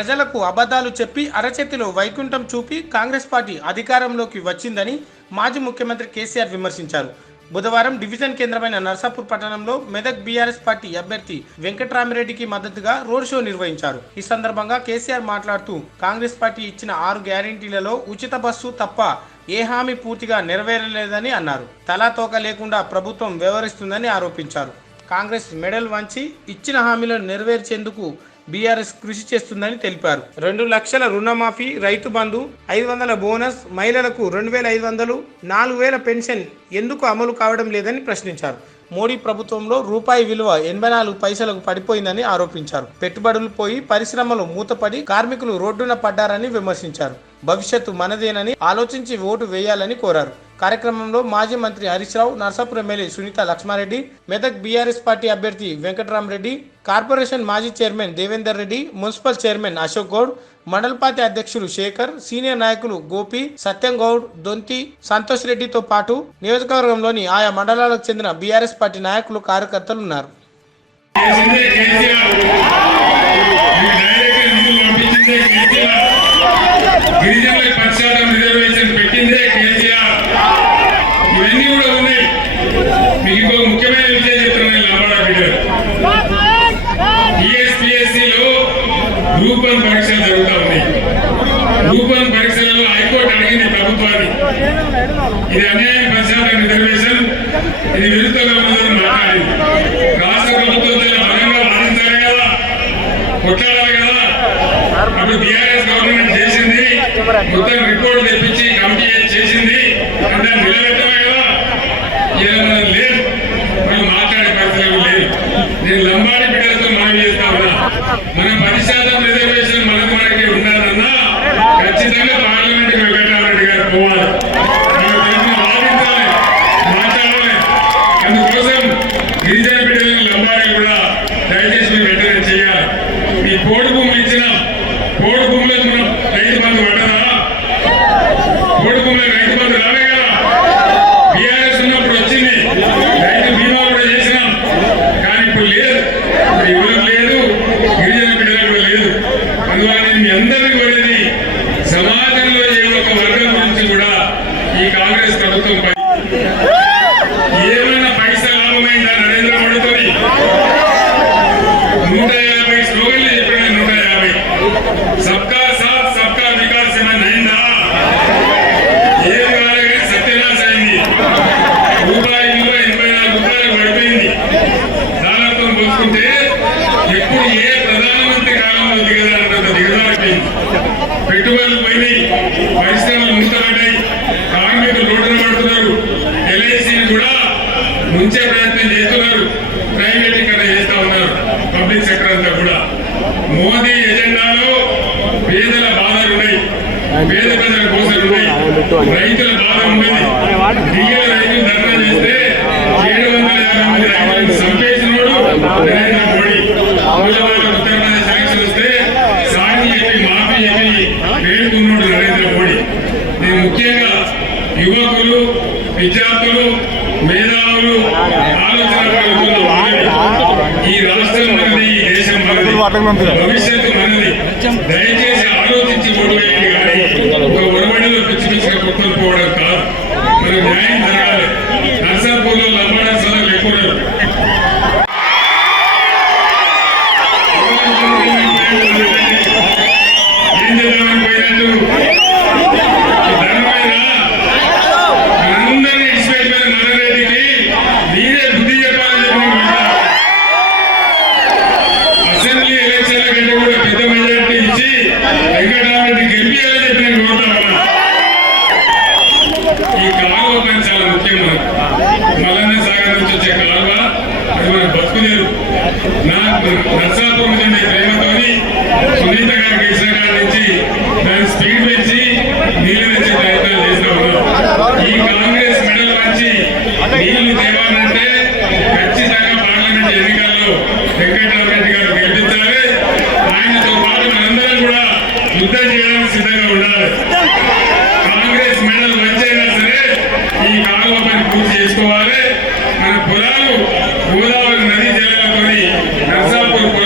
ప్రజలకు అబద్ధాలు చెప్పి అరచేతిలో వైకుంఠం చూపి కాంగ్రెస్ పార్టీ అధికారంలోకి వచ్చిందని మాజీ ముఖ్యమంత్రి కేసీఆర్ విమర్శించారు. బుధవారం డివిజన్ కేంద్రమైన నర్సాపూర్ పట్టణంలో మెదక్ బీఆర్ఎస్ పార్టీ అభ్యర్థి వెంకట్రామిరెడ్డికి మద్దతుగా రోడ్ షో నిర్వహించారు. ఈ సందర్భంగా కేసీఆర్ మాట్లాడుతూ కాంగ్రెస్ పార్టీ ఇచ్చిన ఆరు గ్యారంటీలలో ఉచిత బస్సు తప్ప ఏ హామీ పూర్తిగా నెరవేరలేదని అన్నారు. తలా తోక లేకుండా ప్రభుత్వం వ్యవహరిస్తుందని ఆరోపించారు. కాంగ్రెస్ మెడల్ వంచి ఇచ్చిన హామీలను నెరవేర్చేందుకు బీఆర్ఎస్ కృషి చేస్తుందని తెలిపారు. రెండు లక్షల రుణమాఫీ రైతు బంధు ఐదు వందల బోనస్ మహిళలకు రెండు వేల ఐదు వందలు నాలుగు వేల పెన్షన్ ఎందుకు అమలు కావడం లేదని ప్రశ్నించారు. మోడీ ప్రభుత్వంలో రూపాయి విలువ ఎనభై నాలుగు పైసలకు పడిపోయిందని ఆరోపించారు. పెట్టుబడులు పోయి పరిశ్రమలు మూతపడి కార్మికులు రోడ్డున పడ్డారని విమర్శించారు. భవిష్యత్తు మనదేనని ఆలోచించి ఓటు వేయాలని కోరారు. కార్యక్రమంలో మాజీ మంత్రి Harish Rao Narsapuram MLA Sunitha Laxmareddy Medak BRS party అభ్యర్థి వెంకటరామరెడ్డి కార్పొరేషన్ మాజీ chairman Devender Reddy municipal chairman Ashok Goud మండల పార్టీ అధ్యక్షులు శేఖర్ సీనియర్ నాయకులు గోపి సత్యం గౌడ్ దొంతి సంతోష్ రెడ్డితో పాటు నియోజకవర్గంలోని ఆయా మండలాలకు చెందిన బీఆర్ఎస్ పార్టీ నాయకులు కార్యకర్తలు ఉన్నారు. గిరిజనులకు పది రిజర్వేషన్ పెట్టిందే కేసీఆర్. గ్రూప్ వన్ పరీక్షలు జరుగుతూ ఉన్నాయి. గ్రూప్ వన్ పరీక్షలలో హైకోర్టు అడిగింది ప్రభుత్వాన్ని. ఇది అన్యాయం పది రిజర్వేషన్. ఇది విరుద్ధంగా ఉందని మాట్లాడింది. రాష్ట్ర ప్రభుత్వం చాలా బలంగా వాదించాలి కదా కొట్లాడాలి కదా. అప్పుడు బీఆర్ఎస్ గవర్నమెంట్ చేసింది మొత్తం రిపోర్ట్ తెప్పించి కమిటీ చేసింది అంటే నిలబెట్టమే కదా. ఇలా మనం లేదు. మనం మాట్లాడే పరిస్థితులు లేదు నేను లంబాడి బిడ్డలతో మనం చేస్తా ఉన్నా. మనం పరిశ్రమ శాతం రిజర్వేషన్ మనకు మనకి ఉండాలన్నా ఖచ్చితంగా పార్లమెంట్ వెంకటరామరెడ్డి గారు పోవాలి మనం దీన్ని వాదించాలి మాట్లాడాలి అందుకోసం గిరిజన బిడ్డలను లంబాడి కూడా దయచేసి మీరు వెంటనే చేయాలి మీ పోడు భూములు ఇచ్చిన పోడు భూములకు మనం రైతు బంధు పడ్డదా పోడు భూములకు రైతు బంధు రాలే కదా బీఆర్ఎస్ ఉన్నప్పుడు వచ్చింది రైతు బీమా కూడా చేసినాం కానీ ఇప్పుడు లేదు ఎవరు లేదు గిరిజన బిడ్డలకు కూడా లేదు అందువల్ల మీ అందరికీ కోరేది సమాజంలో ఏ ఒక వర్గం గురించి కూడా ఈ కాంగ్రెస్ ప్రభుత్వం పై ఏమైనా పైసా లాభమైందా నరేంద్ర మోడీతోని? నూట యాభై స్లోగన్లు చెప్పిన నూట యాభై. సబ్కా సాత్ సబ్కా వికాస్ ఏమైనా అయిందా? ఏం కాలేదు సత్యనాశ అయింది. రూపాయి విలువ ఎనభై నాలుగు రూపాయలు పడిపోయింది. చూసుకుంటే ఎప్పుడు ఏ ప్రధానమంత్రి కాలంలో దిగదానంత దిగదారిపోయింది పెట్టుబడులు పోయినాయి. పరిశ్రమలు మూతపడ్డాయి. కార్మికులు రోడ్డున పడుతున్నారు. ఎల్ఐసిని కూడా ముంచే ప్రయత్నం చేస్తున్నారు. ప్రైవేటీకరణ చేస్తా ఉన్నారు. పబ్లిక్ సెక్టర్ అంతా కూడా. మోదీ ఎజెండాలో పేదల బాధలు ఉన్నాయి. పేద ప్రజల కోసం ఉన్నాయి. రైతుల బాధ ఉన్నది దిగిన రైతులు ధర్నా చేస్తే ఏడు వందల యాభై మంది రైతులను చంపేసినోడు నరేంద్ర మోడీ మూలవాడ ఉత్తరప్రదేశ్ ఎలక్షన్ వస్తే సాటి చెప్పి మాఫీ చెప్పి వేడుకున్నాడు నరేంద్ర మోడీ నేను ముఖ్యంగా యువకులు విద్యార్థులు మేధావులు ఆలోచన ఈ రాష్ట్రం మనది ఈ దేశం మనది. భవిష్యత్తు మనది. దయచేసి ఆలోచించి ఓటు కానీ ఒక ఒరవడిలో పిచ్చి పిచ్చిగా కుక్కలు పోవడం కాదు. మనకు న్యాయం జరగాలి. నర్సాపూర్లో లంబాడా సలహా ఎక్కువ ఈ కాలువ పని చాలా ముఖ్యం మనకు మల్లన్న సాగర్ నుంచి వచ్చే కాలువ అది మన బతుకులేరు. నా నర్సాపురం చెందే ప్రేమతోని సునీత గారికి ఇచ్చిన కాడ నుంచి దాని స్పీడ్ పెంచి నీళ్ళు తెచ్చే ప్రయత్నాలు చేస్తా ఉన్నాం. ఈ కాంగ్రెస్ మెడల్ వచ్చి నీళ్ళు తేవాలంటే ఖచ్చితంగా పార్లమెంట్ ఎన్నికల్లో వెంకటరామరెడ్డి గారు గెలిపించాలి. ఆయనతో పాటు మనందరం కూడా యుద్ధం చేయడానికి సిద్ధంగా ఉండాలి. కాంగ్రెస్ మెడల్ వచ్చైనా సరే ఈ కాలువ పని పూర్తి చేసుకోవాలి.